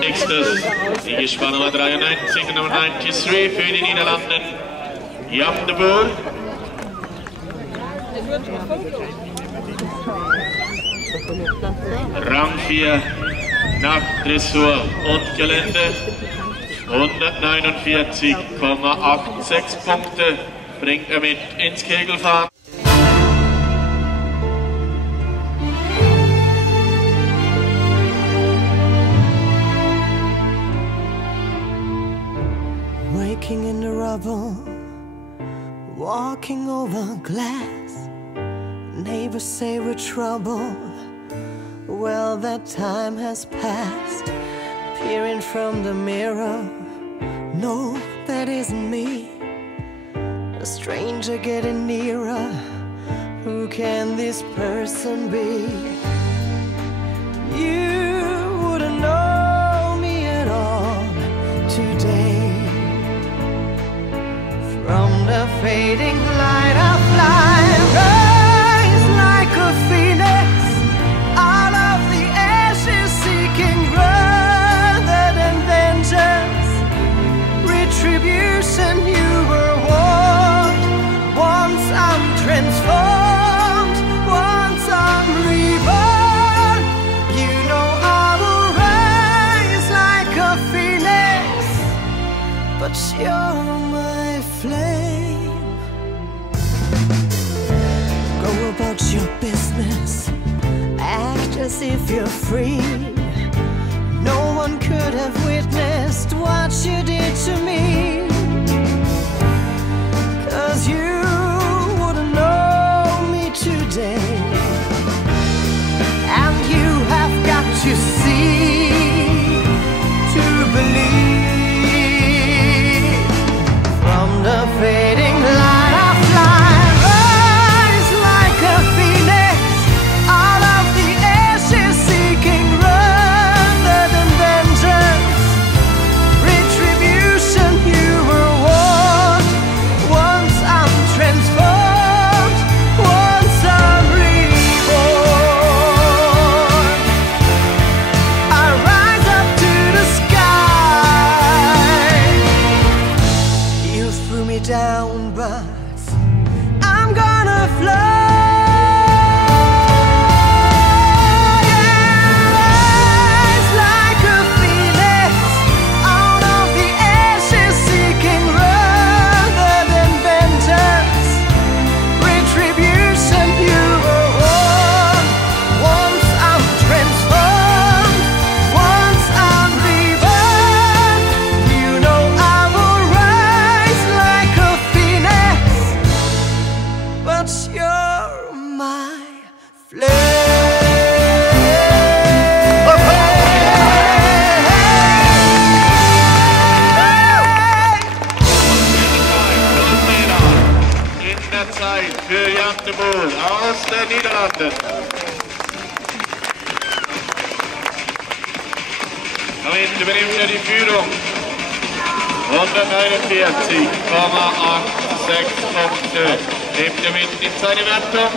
Nächstes, die Gespannnummer 93, Nummer 93 für die Niederlanden, Jan de Boer. Rang 4 nach Dressur und Gelände, 149,86 Punkte bringt er mit ins Kegelfahren. Waking in the rubble, walking over glass. Neighbors say we're trouble. Well, that time has passed. Peering from the mirror, no, that isn't me. A stranger getting nearer. Who can this person be? You wouldn't know me at all today. From the fading light I fly, rise like a phoenix out of the ashes, seeking rather than vengeance, retribution. You were warned. Once I'm transformed, once I'm reborn, you know I will rise like a phoenix, but you're my flame. Go about your business, act as if you're free. No one could have witnessed what you did to me, 'cause you wouldn't know me today. And you have got to see to believe. From the fading light I fly, rise like a phoenix out of the ashes, seeking rather than vengeance, retribution. You were warned. Once I'm transformed, once I'm reborn, I rise up to the sky. You threw me down, but I'm gonna fly. Rise like a phoenix out of the ashes, seeking rather than vengeance, retribution. You were warned. Once I'm transformed, once I'm reborn, you know I will rise like a phoenix, but you're my flame. In der Zeit für Jan de Boer aus den Niederlanden. Damit übernimmt er die Führung. 149,86 Punkte nimmt er mit in seine Wertung.